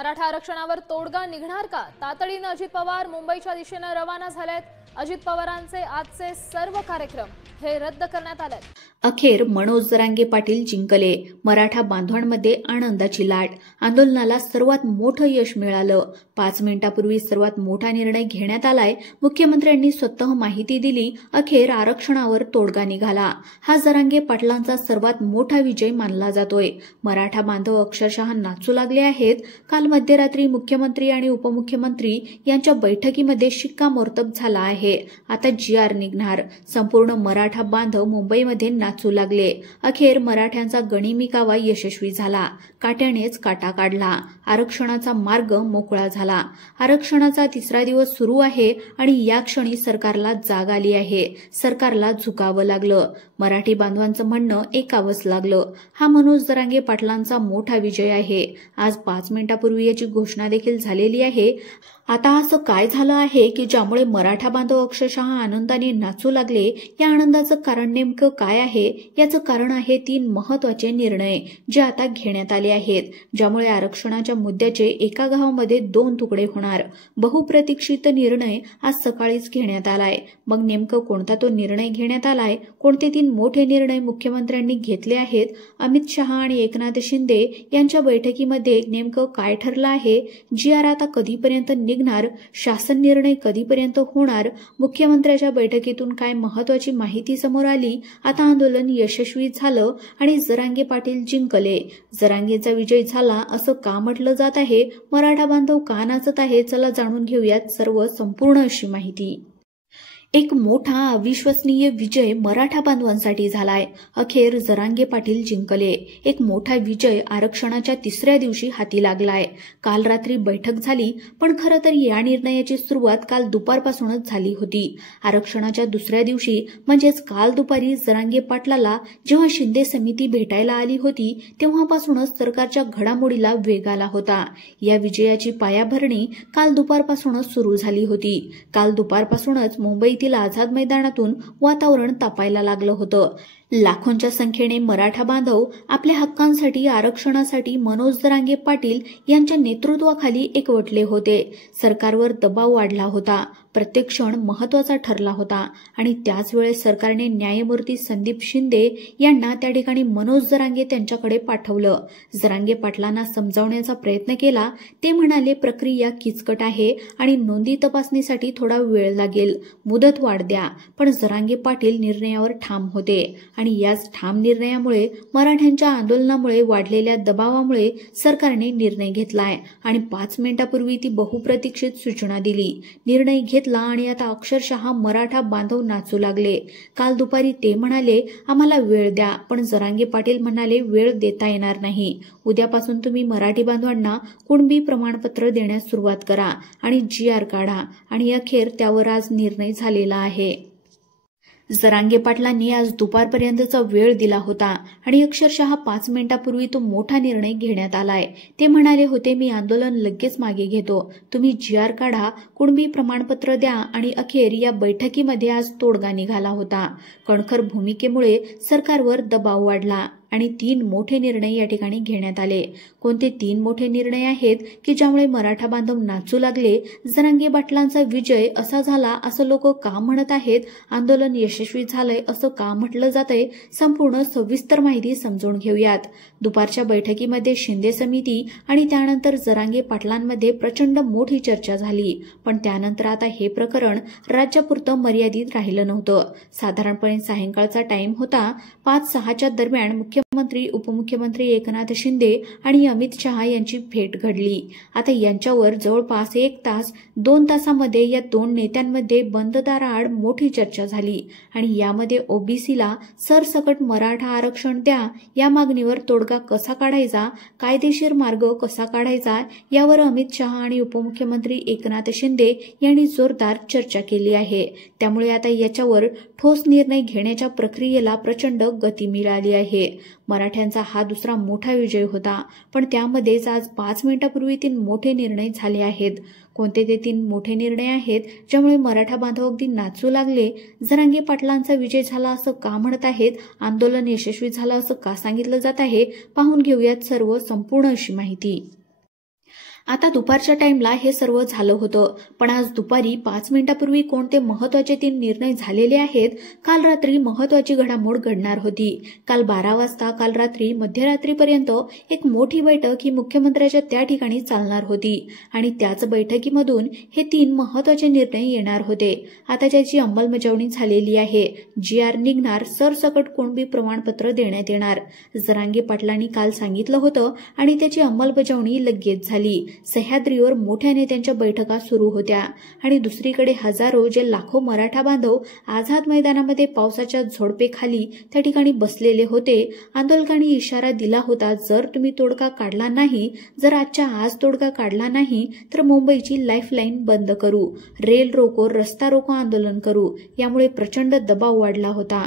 मराठा आरक्षणावर तोडगा निघणार का? तातडीने अजित पवार मुंबईच्या दिशेने रवाना झालेत। अजित पवारांचे आजचे सर्व कार्यक्रम हे रद्द करण्यात आले। अखेर मनोज जरांगे पाटील जिंकले। मराठा बांधवांमध्ये आनंदाची लाट। आंदोलनाला सर्वात मोठं यश मिळालं। 5 मिनिटांपूर्वी सर्वात मोठा निर्णय घेण्यात आलाय। मुख्यमंत्र्यांनी स्वतः माहिती दिली। अखेर आरक्षणावर तोडगा निघाला। हा जरांगे पाटलांचा सर्वात मोठा विजय मानला जातोय। मराठा बांधव अक्षरशः नाचू लागले आहेत। काल मध्यरात्री मुख्यमंत्री आणि उपमुख्यमंत्री यांच्या बैठकीमध्ये शिक्कामोर्तब झाला आहे। आता GR निघणार। संपूर्ण मराठा बांधव मुंबईमध्ये नाचू लागले। अखेर मराठ्यांचा गनिमी कावा यशस्वी झाला। काट्यानेच काटा काढला। आरक्षणाचा मार्ग मोकळा झाला। आरक्षणाचा तिसरा दिवस सुरू आहे आणि या क्षणी सरकारला जाग आली आहे। सरकारला झुकावं लागलं। मराठी बांधवांचं म्हणणं ऐकावंच लागलं। हा मनोज जरांगे पाटलांचा मोठा विजय आहे। आज 5 मिनिटांपूर्वी याची घोषणा देखील झालेली आहे। आता असं काय झालं आहे की ज्यामुळे मराठा बांधव अक्षरशः आनंदाने नाचू लागले? या आनंदाचं कारण नेमकं काय आहे? याचं कारण आहे 3 महत्त्वाचे निर्णय जे आता घेण्यात आले आहेत, ज्यामुळे आरक्षणाच्या मुद्द्याचे एका गावामध्ये 2 तुकडे होणार। बहुप्रतीक्षित निर्णय आज सकाळीच घेण्यात आलाय। मग नेमकं कोणता तो निर्णय घेण्यात आलाय? कोणते 3 मोठे निर्णय मुख्यमंत्र्यांनी घेतले आहेत? अमित शहा आणि एकनाथ शिंदे यांच्या बैठकीमध्ये नेमकं काय ठरलं आहे? GR आता कधीपर्यंत निघणार? शासन निर्णय कधीपर्यंत होणार? मुख्यमंत्र्यांच्या बैठकीतून काय महत्त्वाची माहिती समोर आली? आता आंदोलन यशस्वी झालं आणि जरांगे पाटील जिंकले। जरांगेचा विजय झाला असं का म्हटलं जात आहे? मराठा बांधव का नाचत आहे? चला जाणून घेऊयात सर्व संपूर्ण अशी माहिती। एक मोठा अविश्वसनीय विजय मराठा बांधवांसाठी झालाय। अखेर जरांगे पाटील जिंकले। एक मोठा विजय आरक्षणाच्या तिसऱ्या दिवशी हाती लागलाय। काल रात्री बैठक झाली, पण खरं तर या निर्णयाची सुरुवात काल दुपारपासूनच झाली होती। आरक्षणाच्या दुसऱ्या दिवशी म्हणजेच काल दुपारी जरांगे पाटलाला जेव्हा शिंदे समिती भेटायला आली होती तेव्हापासूनच सरकारच्या घडामोडीला वेग आला होता। या विजयाची पायाभरणी काल दुपारपासूनच सुरू झाली होती। काल दुपारपासूनच मुंबईत आझाद मैदानातून वातावरण तापायला लागलं होतं। लाखोंच्या संख्येने मराठा बांधव आपल्या हक्कांसाठी, आरक्षणासाठी मनोज जरांगे पाटील यांच्या नेतृत्वाखाली एकवटले होते। सरकारवर दबाव वाढला होता। प्रत्येक क्षण महत्त्वाचा ठरला होता आणि त्याच वेळेस सरकारने न्यायमूर्ती संदीप शिंदे यांना त्या ठिकाणी मनोज जरांगे त्यांच्याकडे पाठवलं। जरांगे पाटलांना समजावण्याचा प्रयत्न केला। ते म्हणाले प्रक्रिया किचकट आहे आणि नोंदी तपासणीसाठी थोडा वेळ लागेल, मुदत वाढ द्या। पण जरांगे पाटील निर्णयावर ठाम होते आणि याच ठाम निर्णयामुळे, मराठ्यांच्या आंदोलनामुळे वाढलेल्या दबावामुळे सरकारने निर्णय घेतलाय आणि 5 मिनिटांपूर्वी ती बहुप्रतीक्षित सूचना दिली। निर्णय घेतला आणि आता अक्षरशः मराठा बांधव नाचू लागले। काल दुपारी ते म्हणाले आम्हाला वेळ द्या, पण जरांगे पाटील म्हणाले वेळ देता येणार नाही। उद्यापासून तुम्ही मराठी बांधवांना कुणबी प्रमाणपत्र देण्यास सुरुवात करा आणि GR काढा आणि अखेर त्यावर आज निर्णय झालेला आहे। जरांगे पाटलांनी आज दुपारपर्यंतचा वेळ दिला होता आणि अक्षरशः 5 मिनिटांपूर्वी तो मोठा निर्णय घेण्यात आलाय। ते म्हणाले होते मी आंदोलन लगेच मागे घेतो, तुम्ही GR काढा, कुणबी प्रमाणपत्र द्या आणि अखेर या बैठकीमध्ये आज तोडगा निघाला होता। कणखर भूमिकेमुळे सरकारवर दबाव वाढला आणि 3 मोठे निर्णय या ठिकाणी घेण्यात आले। कोणते 3 मोठे निर्णय आहेत की ज्यामुळे मराठा बांधव नाचू लागले? जरांगे पाटलांचा विजय असा झाला असं लोक का म्हणत आहेत? आंदोलन यशस्वी झालंय असं का म्हटलं जातंय? संपूर्ण सविस्तर माहिती समजून घेऊयात। दुपारच्या बैठकीमध्ये शिंदे समिती आणि त्यानंतर जरांगे पाटलांमध्ये प्रचंड मोठी चर्चा झाली, पण त्यानंतर आता हे प्रकरण राज्यापुरतं मर्यादित राहिलं नव्हतं। साधारणपणे सायंकाळचा टाइम होता। 5-6च्या दरम्यान मुख्यमंत्री, उपमुख्यमंत्री एकनाथ शिंदे आणि अमित शहा यांची भेट घडली। आता यांच्यावर जवळपास 1 तास 2 तासामध्ये या 2 नेत्यांमध्ये बंद दाराआड मोठी चर्चा झाली आणि यामध्ये ओबीसीला सरसकट मराठा आरक्षण द्या या मागणीवर तोडगा कसा काढायचा, कायदेशीर मार्ग कसा काढायचा यावर अमित शहा आणि उपमुख्यमंत्री एकनाथ शिंदे यांनी जोरदार चर्चा केली आहे। त्यामुळे आता याच्यावर ठोस निर्णय घेण्याच्या प्रक्रियेला प्रचंड गती मिळाली आहे। मराठ्यांचा हा दुसरा मोठा विजय होता, पण त्यामध्येच आज 5 मिनिटांपूर्वी 3 मोठे निर्णय झाले आहेत। कोणते ते 3 मोठे निर्णय आहेत ज्यामुळे मराठा बांधव अगदी नाचू लागले? जरांगे पाटलांचा विजय झाला असं का म्हणत आहेत? आंदोलन यशस्वी झालं असं का सांगितलं जात आहे? पाहून घेऊयात सर्व संपूर्ण अशी माहिती। आता दुपारच्या टाइमला हे सर्व झालं होतं, पण आज दुपारी 5 मिनिटापूर्वी कोणते महत्वाचे 3 निर्णय झालेले आहेत. काल रात्री महत्वाची घडामोड घडणार होती. काल 12 वाजता काल रात्री मध्यरात्रीपर्यंत एक मोठी बैठक ही मुख्यमंत्र्याच्या त्या ठिकाणी चालणार होती आणि त्याच बैठकीमधून हे 3 महत्वाचे निर्णय येणार होते. आता ज्याची अंमलबजावणी झालेली आहे. GR निघणार, सरसकट कुणबी प्रमाणपत्र देण्यात येणार. जरांगे पाटलांनी काल सांगितलं होतं आणि त्याची अंमलबजावणी लगेच झाली. सह्याद्रीवर मोठ्या नेत्यांच्या बैठका सुरू होत्या आणि दुसरीकडे हजारो जे लाखो मराठा बांधव आझाद मैदानामध्ये पावसाच्या झोडपेखाली त्या ठिकाणी बसलेले होते. आंदोलकांनी इशारा दिला होता, जर तुम्ही तोडगा काढला नाही, जर आजच्या आज तोडगा काढला नाही तर मुंबईची लाईफलाईन बंद करू, रेल रोको, रस्ता रोको आंदोलन करू. यामुळे प्रचंड दबाव वाढला होता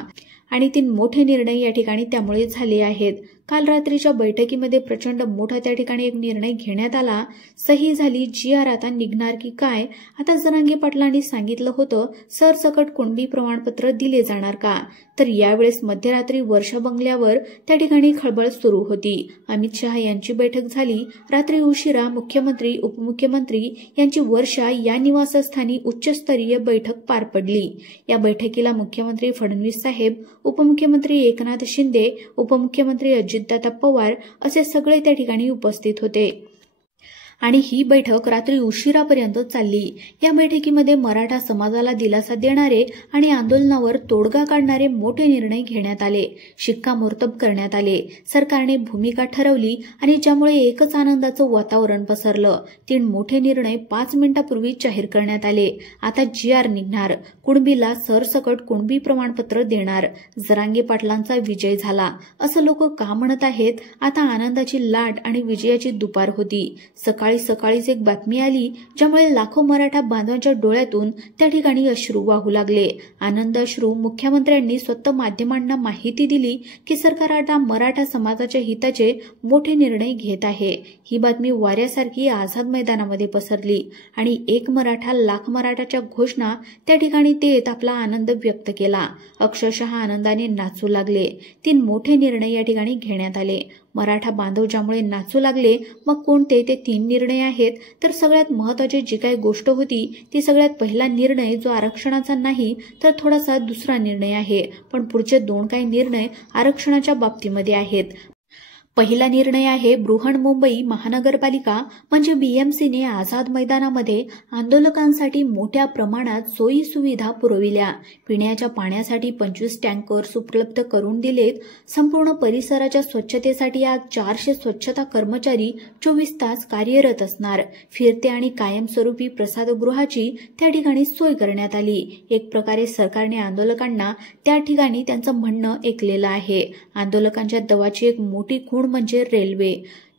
आणि 3 मोठे निर्णय या ठिकाणी त्यामुळे झाले आहेत. काल रात्रीच्या बैठकीमध्ये प्रचंड मोठा त्या ठिकाणी एक निर्णय घेण्यात आला. सही झाली. GR आता निघणार की काय? आता जरांगे पाटलांनी सांगितलं होतं, सरसकट कुणबी प्रमाणपत्र दिले जाणार का? तर यावेळेस मध्यरात्री वर्षा बंगल्यावर त्या ठिकाणी खळबळ सुरू होती. अमित शहा यांची बैठक झाली. रात्री उशिरा मुख्यमंत्री, उपमुख्यमंत्री यांची वर्षा या निवासस्थानी उच्चस्तरीय बैठक पार पडली. या बैठकीला मुख्यमंत्री फडणवीस साहेब, उपमुख्यमंत्री एकनाथ शिंदे, उपमुख्यमंत्री अजितदादा पवार असे सगळे त्या ठिकाणी उपस्थित होते आणि ही बैठक रात्री उशिरापर्यंत चालली. या बैठकीमध्ये मराठा समाजाला दिलासा देणारे आणि आंदोलनावर तोडगा काढणारे मोठे निर्णय घेण्यात आले. शिक्कामोर्तब करण्यात आले. सरकारने भूमिका ठरवली आणि ज्यामुळे एकच आनंदाचं वातावरण पसरलं. 3 मोठे निर्णय 5 मिनिटापूर्वी जाहीर करण्यात आले. आता GR निघणार. कुणबीला सरसकट कुणबी प्रमाणपत्र देणार. जरांगे पाटलांचा विजय झाला असं लोक का म्हणत आहेत? आता आनंदाची लाट आणि विजयाची दुपार होती. सकाळीच एक बातमी आली ज्यामुळे लाखो मराठा बांधवांच्या डोळ्यातून त्या ठिकाणी अश्रू वाहू लागले. आनंद अश्रू. मुख्यमंत्र्यांनी स्वतः माध्यमांना माहिती दिली की सरकार आता मराठा समाजाच्या हिताचे मोठे निर्णय घेत आहे. ही बातमी वाऱ्यासारखी आझाद मैदानामध्ये पसरली आणि एक मराठा लाख मराठाच्या घोषणा त्या ठिकाणी देत आपला आनंद व्यक्त केला. अक्षरशः आनंदाने नाचू लागले. 3 मोठे निर्णय या ठिकाणी घेण्यात आले. मराठा बांधव ज्यामुळे नाचू लागले. मग कोणते ते 3 निर्णय आहेत? तर सगळ्यात महत्त्वाची जी काही गोष्ट होती ती सगळ्यात पहिला निर्णय जो आरक्षणाचा नाही तर थोडासा दुसरा निर्णय आहे, पण पुढचे 2 काही निर्णय आरक्षणाच्या बाबतीमध्ये आहेत. पहिला निर्णय आहे बृहन्मुंबई महानगरपालिका म्हणजे BMCने आझाद मैदानामध्ये आंदोलकांसाठी मोठ्या प्रमाणात सोयी सुविधा पुरविल्या. पिण्याच्या पाण्यासाठी 25 टँकर्स उपलब्ध करून दिलेत. संपूर्ण परिसराच्या स्वच्छतेसाठी आज 400 स्वच्छता कर्मचारी 24 तास कार्यरत असणार. फिरते आणि कायमस्वरूपी प्रसादगृहाची त्या ठिकाणी सोय करण्यात आली. एक प्रकारे सरकारने आंदोलकांना त्या ठिकाणी त्यांचं म्हणणं ऐकलेलं आहे. आंदोलकांच्या दवाची एक मोठी खूण म्हणजे रेल्वे.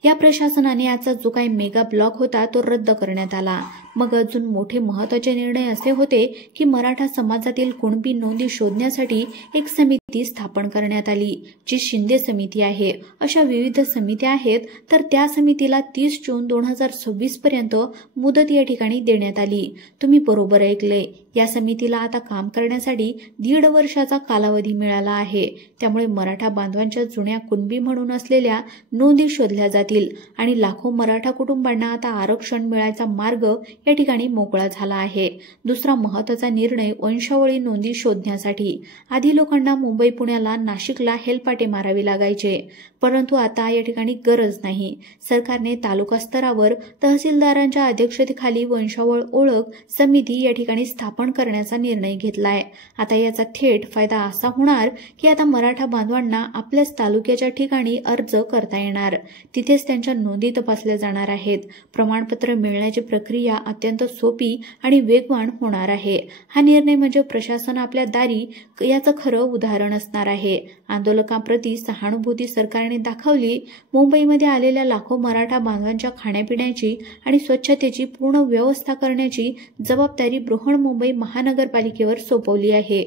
या प्रशासनाने आजचा जो काही मेगा ब्लॉक होता तो रद्द करण्यात आला. मग अजून मोठे महत्त्वाचे निर्णय असे होते की मराठा समाजातील कुणबी नोंदी शोधण्यासाठी एक समिती स्थापन करण्यात आली, जी शिंदे समिती आहे. अशा विविध समित्या आहेत. तर त्या समितीला 30 जून 2026 पर्यंत मुदत या ठिकाणी देण्यात आली. तुम्ही बरोबर ऐकले. या समितीला आता काम करण्यासाठी 1.5 वर्षाचा कालावधी मिळाला आहे. त्यामुळे मराठा बांधवांच्या जुन्या कुणबी म्हणून असलेल्या नोंदी शोधल्या जातील आणि लाखो मराठा कुटुंबांना आता आरक्षण मिळायचा मार्ग या ठिकाणी मोकळा झाला आहे. दुसरा महत्त्वाचा निर्णय वंशावळी नोंदी शोधण्यासाठी. आधी लोकांना मुंबई, पुण्याला, नाशिकला हेलपाटे मारावे लागायचे, परंतु आता या ठिकाणी गरज नाही. सरकारने तालुका स्तरावर तहसीलदारांच्या अध्यक्षतेखाली वंशावळ ओळख समिती या ठिकाणी स्थापन करण्याचा निर्णय घेतलाय. आता याचा थेट फायदा असा होणार की आता मराठा बांधवांना आपल्याच तालुक्याच्या ठिकाणी अर्ज करता येणार. तिथेच त्यांच्या नोंदी तपासल्या जाणार आहेत. प्रमाणपत्र मिळण्याची प्रक्रिया अत्यंत सोपी आणि वेगवान होणार आहे. हा निर्णय म्हणजे प्रशासन आपल्या दारी याचं खरं उदाहरण असणार आहे. आंदोलकांप्रती सहानुभूती सरकारने दाखवली. मुंबईमध्ये आलेल्या लाखो मराठा बांधवांच्या खाण्यापिण्याची आणि स्वच्छतेची पूर्ण व्यवस्था करण्याची जबाबदारी बृहन्मुंबई महानगरपालिकेवर सोपवली आहे.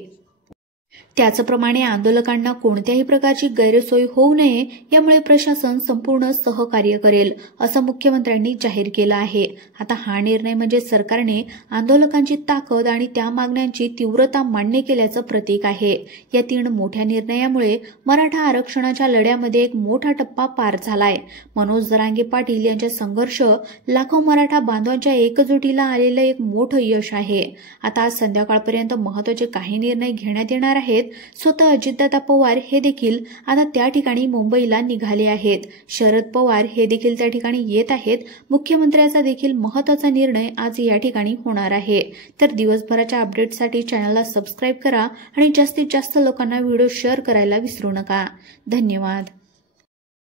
त्याचप्रमाणे आंदोलकांना कोणत्याही प्रकारची गैरसोय होऊ नये यामुळे प्रशासन संपूर्ण सहकार्य करेल असं मुख्यमंत्र्यांनी जाहीर केलं आहे. आता हा निर्णय म्हणजे सरकारने आंदोलकांची ताकद आणि त्या मागण्यांची तीव्रता मान्य केल्याचं प्रतीक आहे. या 3 मोठ्या निर्णयामुळे मराठा आरक्षणाच्या लढ्यामध्ये एक मोठा टप्पा पार झालाय. मनोज जरांगे पाटील यांचा संघर्ष लाखो मराठा बांधवांच्या एकजुटीला आलेलं एक मोठं यश आहे. आता आज संध्याकाळपर्यंत महत्त्वाचे काही निर्णय घेण्यात येणार आहेत. स्वतः अजितदादा पवार हे देखील आता त्या ठिकाणी मुंबईला निघाले आहेत. शरद पवार हे देखील त्या ठिकाणी येत आहेत. मुख्यमंत्र्यांचा देखील महत्त्वाचा निर्णय आज या ठिकाणी होणार आहे. तर दिवसभराच्या अपडेटसाठी चॅनलला सबस्क्राईब करा आणि जास्तीत जास्त लोकांना व्हिडिओ शेअर करायला विसरू नका. धन्यवाद.